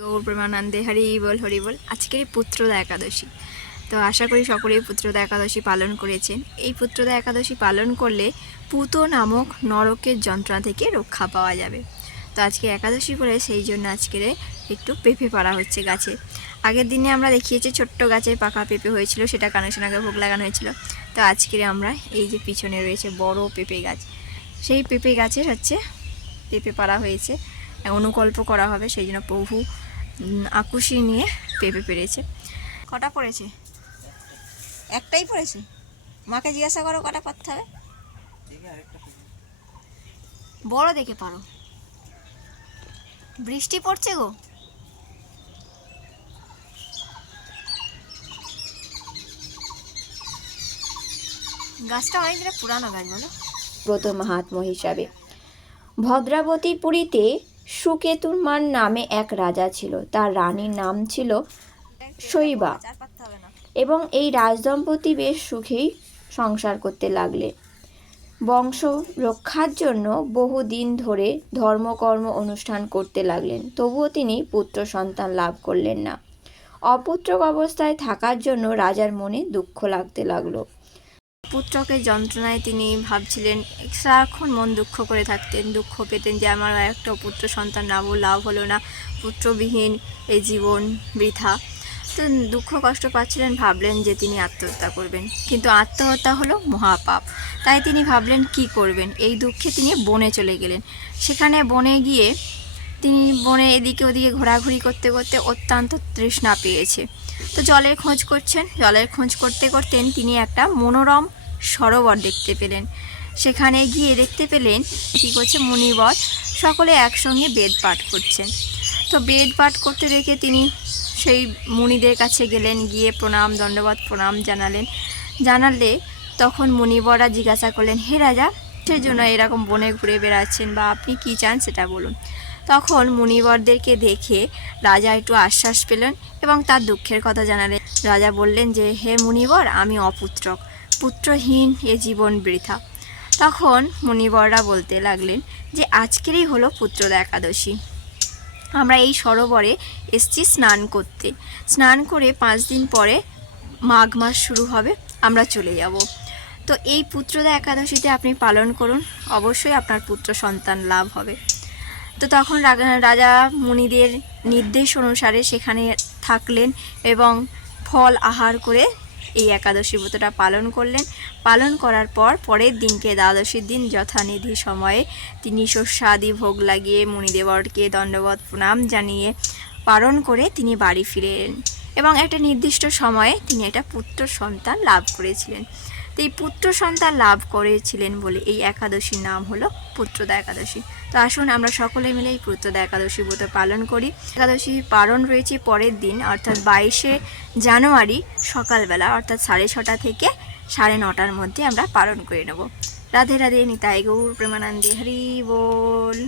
গৌর প্রেমানন্দে হরি বল হরি বল। আজকের পুত্রদা একাদশী। তো আশা করি সকলেই পুত্রদা একাদশী পালন করেছেন। এই পুত্রদা একাদশী পালন করলে পুত নামক নরকের যন্ত্রণা থেকে রক্ষা পাওয়া যাবে। তো আজকে একাদশী করে সেই জন্য আজকের একটু পেঁপে পাড়া হচ্ছে গাছে। আগের দিনে আমরা দেখিয়েছি ছোট্ট গাছে পাকা পেঁপে হয়েছিল, সেটা কানেকশনাকে ভোগ লাগানো হয়েছিল। তো আজকের আমরা এই যে পিছনে রয়েছে বড় পেঁপে গাছ। সেই পেঁপে গাছের হচ্ছে পেঁপে পাড়া হয়েছে। অনুকল্প করা হবে, সেই জন্য প্রভু আকুশি নিয়ে পেঁপে পেরেছে কটা পড়েছে? একটাই পড়েছে? মাকে জিজ্ঞাসা করো কটা করতে হবে। বড় দেখে পারো। বৃষ্টি পড়ছে গো। গাছটা অনেকটা পুরানো গাছ বলো। ব্রত মাহাত্ম হিসাবে। ভদ্রাবতীপুরীতে সুকেতুরমান নামে এক রাজা ছিল। তার রানীর নাম ছিল শৈবা এবং এই রাজদম্পতি বেশ সুখেই সংসার করতে লাগলে। বংশ রক্ষার জন্য বহুদিন ধরে ধর্মকর্ম অনুষ্ঠান করতে লাগলেন, তবুও তিনি পুত্র সন্তান লাভ করলেন না। অপুত্রক অবস্থায় থাকার জন্য রাজার মনে দুঃখ লাগতে লাগল। পুত্রকে যন্ত্রণায় তিনি ভাবছিলেন সারাক্ষণ মন দুঃখ করে থাকতেন, দুঃখ পেতেন যে আমার আর একটা পুত্র সন্তান না লাভ হলো না, পুত্রবিহীন এই জীবন বৃথা। তো দুঃখ কষ্ট পাচ্ছিলেন, ভাবলেন যে তিনি আত্মহত্যা করবেন। কিন্তু আত্মহত্যা হলো মহাপাপ। তাই তিনি ভাবলেন, কি করবেন? এই দুঃখে তিনি বনে চলে গেলেন। সেখানে বনে গিয়ে তিনি বনে এদিকে ওদিকে ঘোরাঘুরি করতে করতে অত্যন্ত তৃষ্ণা পেয়েছে। তো জলের খোঁজ করছেন। জলের খোঁজ করতে, করতেন তিনি একটা মনোরম সরোবর দেখতে পেলেন। সেখানে গিয়ে দেখতে পেলেন কী করছে মুনিবর। সকলে একসঙ্গে বেদ পাঠ করছেন। তো বেদ পাঠ করতে দেখে তিনি সেই মুনিদের কাছে গেলেন, গিয়ে প্রণাম দণ্ডবাদ প্রণাম জানালেন। জানালে তখন মুনিবররা জিজ্ঞাসা করলেন, হে রাজা সেই জন্য এরকম বনে ঘুরে বেড়াচ্ছেন বা আপনি কী চান সেটা বলুন? তখন মুনিবরদেরকে দেখে রাজা একটু আশ্বাস পেলেন এবং তার দুঃখের কথা জানালেন। রাজা বললেন যে, হে মুনিবর, আমি অপুত্রক। পুত্রহীন এ জীবন বৃথা। তখন মুনিবররা বলতে লাগলেন যে, আজকেরই হলো পুত্রদা একাদশী। আমরা এই সরোবরে এসছি স্নান করতে। স্নান করে পাঁচ দিন পরে মাঘ মাস শুরু হবে, আমরা চলে যাব। তো এই পুত্রদা একাদশীতে আপনি পালন করুন, অবশ্যই আপনার পুত্র সন্তান লাভ হবে। তো তখন রাজা মুনিদের নির্দেশ অনুসারে সেখানে থাকলেন এবং ফল আহার করে এই একাদশী ব্রতটা পালন করলেন। পালন করার পর পরের দিনকে দ্বাদশীর দিন যথানিধি সময়ে তিনি শস্যাদি ভোগ লাগিয়ে মুনিদেবরকে দণ্ডবত প্রণাম জানিয়ে পালন করে তিনি বাড়ি ফিরে এলেন এবং একটা নির্দিষ্ট সময়ে তিনি একটা পুত্র সন্তান লাভ করেছিলেন। তো এই পুত্র সন্তান লাভ করেছিলেন বলে এই একাদশীর নাম হলো পুত্রদা একাদশী। তো আসুন আমরা সকলে মিলে এই পুত্রদা একাদশী ব্রত পালন করি। একাদশী পালন রয়েছে পরের দিন, অর্থাৎ বাইশে জানুয়ারি সকালবেলা, অর্থাৎ সাড়ে ছটা থেকে সাড়ে নটার মধ্যে আমরা পালন করে নেব। রাধে রাধে, নিতাই গৌর, প্রেমানন্দে হরি বল।